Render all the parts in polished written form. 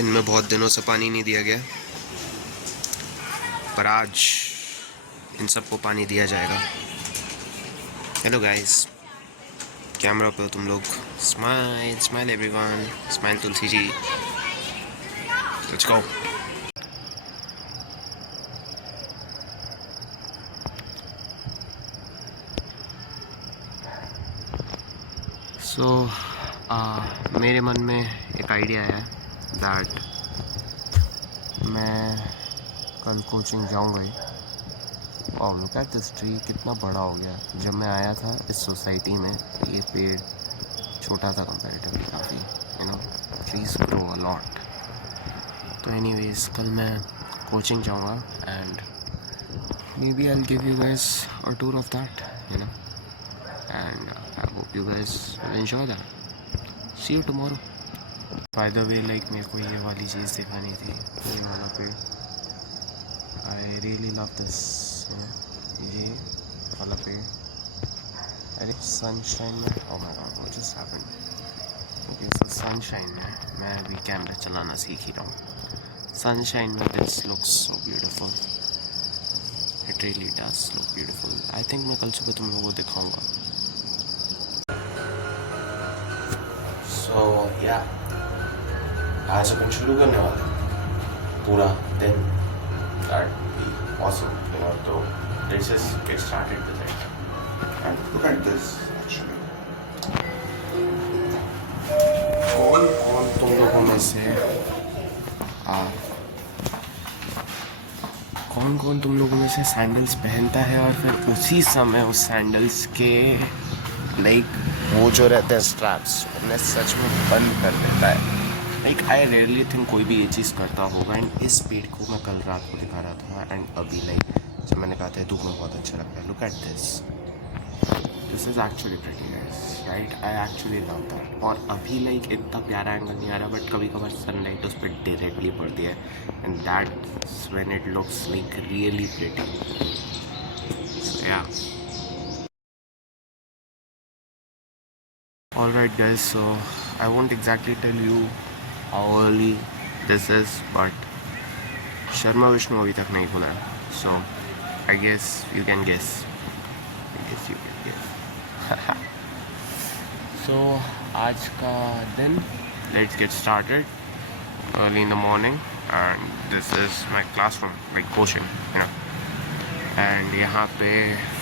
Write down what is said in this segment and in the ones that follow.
इनमें बहुत दिनों से पानी नहीं दिया गया, पर आज इन सबको पानी दिया जाएगा। हेलो गाइस, कैमरा पे हो तुम लोग। Smile smile everyone, smile Tulsi ji. Let's go. So मेरे मन में एक आइडिया है दैट मैं कल कोचिंग जाऊंगा ही। और लुक एट दिस ट्री, कितना बड़ा हो गया। जब मैं आया था इस सोसाइटी में ये पेड़ छोटा था कंपैरेटिवली, काफ़ी ट्रीज ग्रो अ लॉट। तो एनीवेज कल मैं कोचिंग जाऊंगा and may be I will give you guys a tour of that and I hope you guys will enjoy that. See you tomorrow. By the way like मेरे को ये वाली चीज़ दिखानी थी, ये वाला पेड़। आई रियली लव दिस, ये वाला पेड़। अरे सनशाइन में, oh my God what just happened. Okay so sunshine में मैं अभी कैमरा चलाना सीख ही रहा हूँ। सनशाइन में this looks so beautiful, it really does look beautiful. I think मैं कल सुबह तुम लोगों को दिखाऊंगा। सो या आज अपन शुरू करने वाले पूरा दिन दैट बी ऑसम, तो let's just get started with it and look at this. कौन कौन तुम लोगों में से कौन तुम लोगों में से सैंडल्स पहनता है और फिर उसी समय उस सैंडल्स के लाइक वो जो रहते हैं स्ट्रैप्स उन्हें सच में बंद कर देता है। लाइक आई रेयरली थिंक कोई भी ये चीज़ करता होगा। एंड इस पेड़ को मैं कल रात को दिखा रहा था एंड अभी लाइक जब मैंने कहा था धूप में बहुत अच्छा लगता है। Look at this is actually pretty guys, right? I actually love that. और अभी लाइक इतना प्यारा एंगल नहीं आ रहा, बट कभी कभार सनलाइट उस पर डायरेक्टली पड़ती है and that's when it looks like really pretty. So या alright guys, so I won't exactly tell you how early this is, but Sharma Vishnu अभी तक नहीं खुला है, so I guess you can guess. So आज का दिन, let's get started early in the morning and this is my classroom, like coaching, and यहाँ पे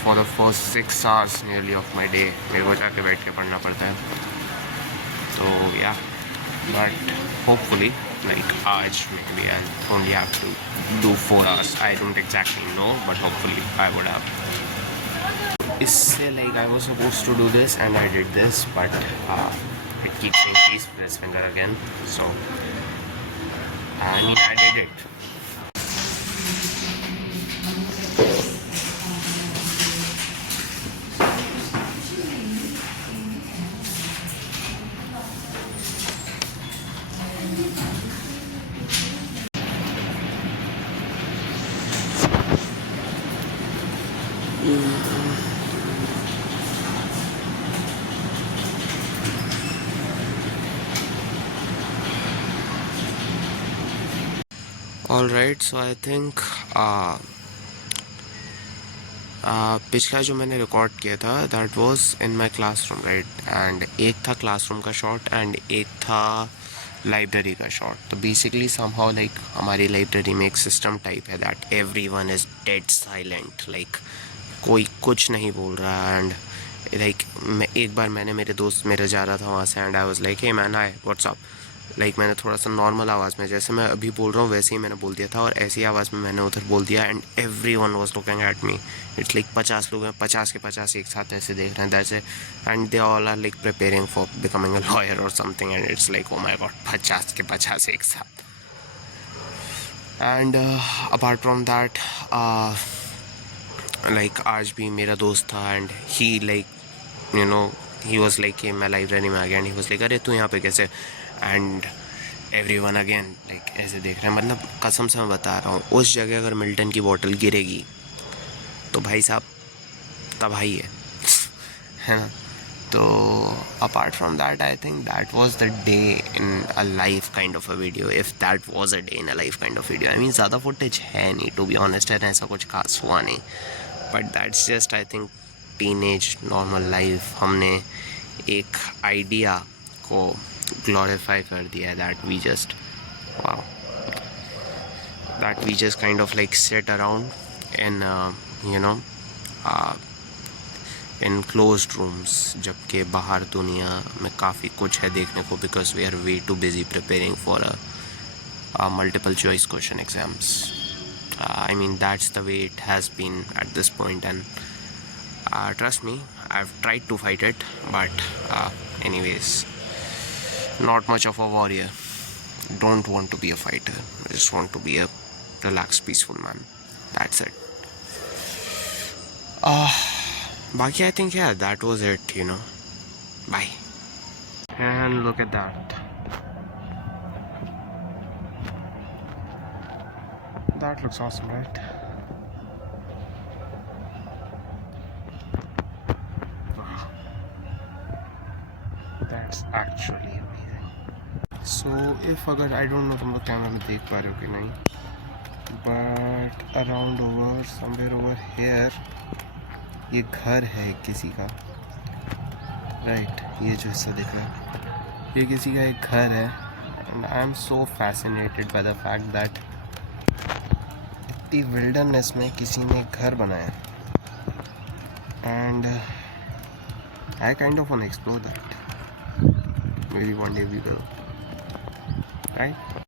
for the first 6 hours nearly of my day मेरे को जाके बैठ के पढ़ना पड़ता है। तो या बट होपफुली लाइक आज may B I only have to do 4 hours. I don't exactly know but hopefully I would have. इससे like I was supposed to do this and I did this but it keeps saying please press finger again, so I mean I did it. All right, so I think पिछला जो मैंने record किया था that was in my classroom, right? And एक था classroom का shot and एक था लाइब्रेरी का शॉट। तो बेसिकली समहाउ लाइक हमारी लाइब्रेरी में एक सिस्टम टाइप है that everyone is dead silent, like कोई कुछ नहीं बोल रहा। एंड लाइक एक बार मेरे दोस्त मेरे जा रहा था वहाँ से and I was like hey man hi what's up, like मैंने थोड़ा सा नॉर्मल आवाज़ में जैसे मैं अभी बोल रहा हूँ वैसे ही मैंने बोल दिया था और ऐसी आवाज़ में मैंने उधर बोल दिया and everyone was looking at me. It's like 50 लोग हैं, 50 के 50 एक साथ ऐसे देख रहे हैं that's it. And they all are like preparing for becoming a lawyer और something and it's like oh my god 50 के 50 एक साथ। And apart from that like आज भी मेरा दोस्त था and he like he was like कि मैं लाइब्रेरी में आ गया एंड ही वॉज लाइक अरे तू यहाँ पे कैसे। एंड एवरीवन अगेन लाइक ऐसे देख रहे हैं। मतलब कसम से मैं बता रहा हूँ उस जगह अगर मिल्टन की बोतल गिरेगी तो भाई साहब तबाही है ना। So apart from that, I think that was the day in a life kind of a video. If that was a day in a life kind of video, I mean ज़्यादा footage है नहीं, to be honest है, ऐसा कुछ खास हुआ नहीं. But that's just I think teenage normal life. हमने एक idea को glorify कर दिया है, that we just wow, that we just kind of like sit around and you know in closed rooms, जबकि बाहर दुनिया में काफ़ी कुछ है देखने को, because we are way too busy preparing for a multiple choice question exams. I mean that's the way it has been at this point, and trust me, I've tried to fight it, but anyways, not much of a warrior. Don't want to be a fighter. I just want to be a relaxed, peaceful man. That's it. Baki, I think yeah, that was it, you know. Bye. And look at that. That looks awesome, right? Wow. That's actually amazing. So if अगर I don't know तुम लोग camera में देख पा रहे हो कि नहीं, but around over somewhere over here ये घर है किसी का, राइट? ये जो हिस्सा दिख रहा है ये किसी का एक घर है. And I am so fascinated by the fact that the wilderness में किसी ने एक घर बनाया, and I kind of want to explore that. Maybe one day we will, right?